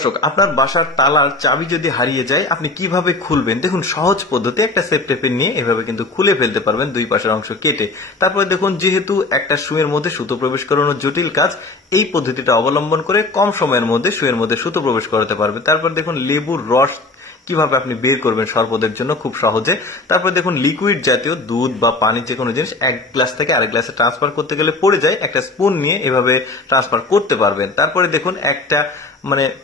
দর্শক, আপনার বাসার তালার চাবি যদি হারিয়ে যায় আপনি কিভাবে খুলবেন? দেখুন, সহজ পদ্ধতি, একটা সেফ টেপেন নিয়ে এভাবে কিন্তু খুলে ফেলতে পারবেন দুই পাশের অংশ কেটে। তারপরে দেখুন, যেহেতু একটা সুইয়ের মধ্যে সুতো প্রবেশ করানো জটিল কাজ, এই পদ্ধতিটা অবলম্বন করে কম সময়ের মধ্যে সুইয়ের মধ্যে সুতো প্রবেশ করাতে পারবে। তারপর দেখুন, লেবুর রস কিভাবে আপনি বের করবেন শরবতের জন্য খুব সহজে। তারপর দেখুন, লিকুইড জাতীয় দুধ বা পানি যে কোনো জিনিস এক গ্লাস থেকে আরেক গ্লাসে ট্রান্সফার করতে গেলে পড়ে যায়, একটা স্পুন নিয়ে এভাবে ট্রান্সফার করতে পারবেন। তারপরে দেখুন, একটা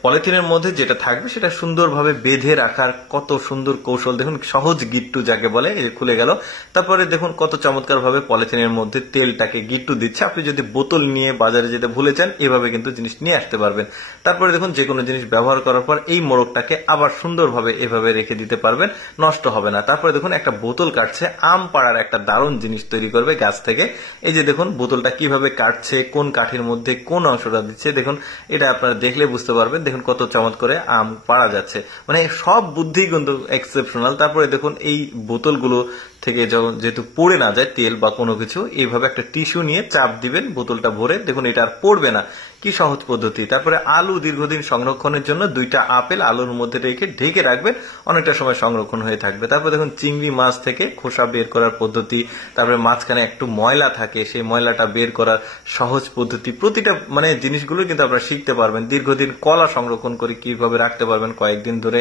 পলিথিনের মধ্যে যেটা থাকবে সেটা সুন্দরভাবে বেঁধে রাখার কত সুন্দর কৌশল দেখুন, সহজ গিট্টু যাকে বলে, এই খুলে গেল। তারপরে দেখুন কত চমৎকার ভাবে পলিথিনের মধ্যে তেলটাকে গিট্টু দিচ্ছে। আপনি যদি বোতল নিয়ে বাজারে যেতে ভুলে যান, এভাবে কিন্তু জিনিস নিয়ে আসতে পারবেন। তারপরে দেখুন, যে কোনো জিনিস ব্যবহার করার পর এই মোড়কটাকে আবার সুন্দরভাবে এভাবে রেখে দিতে পারবেন, নষ্ট হবে না। তারপরে দেখুন, একটা বোতল কাটছে, আম পাড়ার একটা দারুণ জিনিস তৈরি করবে গাছ থেকে। এই যে দেখুন বোতলটা কিভাবে কাটছে, কোন কাঠির মধ্যে কোন অংশটা দিচ্ছে, দেখুন এটা আপনারা দেখলে বুঝতে পারবেন। দেখুন কত চমৎকার করে আম পাড়া যাচ্ছে, সব বুদ্ধি কিন্তু এক্সেপশনাল। তারপরে দেখুন, এই বোতলগুলো থেকে যেহেতু পড়ে না যায় তেল বা কোনো কিছু, এইভাবে একটা টিস্যু নিয়ে চাপ দিবেন বোতলটা ভরে, দেখুন এটা আর পড়বে না। কি সহজ পদ্ধতি। তারপরে আলু দীর্ঘদিন সংরক্ষণের জন্য দুইটা আপেল আলুর মধ্যে রেখে ঢেকে রাখবেন, অনেকটা সময় সংরক্ষণ হয়ে থাকবে। তারপরে দেখুন, চিংড়ি মাছ থেকে খোসা বের করার পদ্ধতি, তারপরে মাঝখানে একটু ময়লা থাকে, সেই ময়লাটা বের করার সহজ পদ্ধতি। প্রতিটা জিনিসগুলো কিন্তু আপনারা শিখতে পারবেন। দীর্ঘদিন কলা সংরক্ষণ করে কিভাবে রাখতে পারবেন কয়েকদিন ধরে।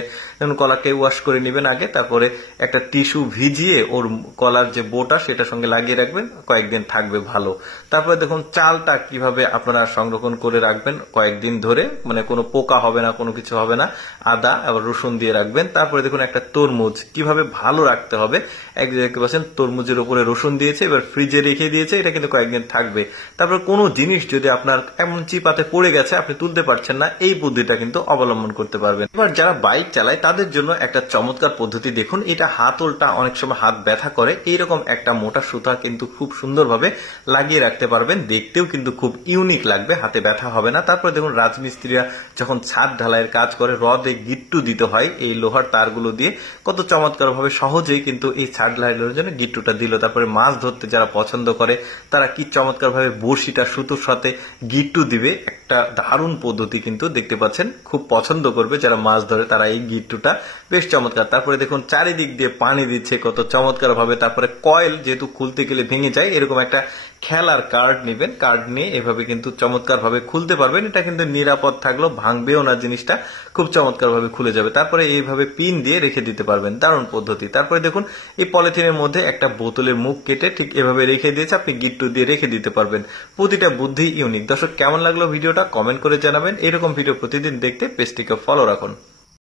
কলাকে ওয়াশ করে নেবেন আগে, তারপরে একটা টিস্যু ভিজিয়ে ওর কলার যে বোটা সেটার সঙ্গে লাগিয়ে রাখবেন, কয়েকদিন থাকবে ভালো। তারপরে দেখুন, চালটা কিভাবে আপনারা সংরক্ষণ করে রাখবেন কয়েকদিন ধরে, কোনো পোকা হবে না, কোনো কিছু হবে না। আদা আবার রসুন দিয়ে রাখবেন। তারপরে দেখুন, একটা তরমুজ কিভাবে ভালো রাখতে হবে, এক জায়গায় পাচ্ছেন তরমুজের উপরে রসুন দিয়েছে, এবার ফ্রিজে রেখে দিয়েছে, এটা কিন্তু কয়েকদিন থাকবে। তারপর কোনো জিনিস যদি আপনার এমন চিপাতে পড়ে গেছে, আপনি তুলতে পারছেন না, এই বুদ্ধিটা কিন্তু অবলম্বন করতে পারবেন। এবার যারা বাইক চালায় তাদের জন্য একটা চমৎকার পদ্ধতি দেখুন, এটা হাতলটা অনেক সময় হাত ব্যথা করে, এইরকম একটা মোটা সুতা কিন্তু খুব সুন্দরভাবে লাগিয়ে রাখতে পারবেন, দেখতেও কিন্তু খুব ইউনিক লাগবে, হাতে ব্যথা হবে না। তারপরে দেখুন, রাজমিস্ত্রিরা যখন ছাদ ঢালাইয়ের কাজ করে রডে গিট্টু দিতে হয় এই লোহার তারগুলো দিয়ে, কত চমৎকার ভাবে সহজেই কিন্তু এই ছাদ ঢালাইয়ের জন্য গিট্টুটা দিল। তারপরে মাছ ধরতে যারা পছন্দ করে তারা কি চমৎকার ভাবে বড়শিটা সুতোর সাথে গিট্টু দিবে, একটা দারুণ পদ্ধতি কিন্তু দেখতে পাচ্ছেন, খুব পছন্দ করবে যারা মাছ ধরে তারা এই গিট্টুটা, বেশ চমৎকার। তারপরে দেখুন, চারিদিক দিয়ে পানি দিচ্ছে কত চমৎকার ভাবে। তারপরে কয়েল যেহেতু খুলতে গেলে ভেঙে যায়, এরকম একটা খেলার কার্ড নেবেন, কার্ড নিয়ে এভাবে কিন্তু চমৎকার ভাবে খুলতে পারবেন। এটা কিন্তু নিরাপদ থাকলো, ভাঙবেও না, জিনিসটা খুব চমৎকার ভাবে খুলে যাবে। তারপরে এইভাবে পিন দিয়ে রেখে দিতে পারবেন, দারুণ পদ্ধতি। তারপরে দেখুন, এই পলিথিনের মধ্যে একটা বোতলের মুখ কেটে ঠিক এভাবে রেখে দিয়েছে, আপনি গিট্টু দিয়ে রেখে দিতে পারবেন। প্রতিটা বুদ্ধি ইউনিক। দর্শক, কেমন লাগলো ভিডিওটা কমেন্ট করে জানাবেন। এরকম ভিডিও প্রতিদিন দেখতে পেজটিকে ফলো রাখুন।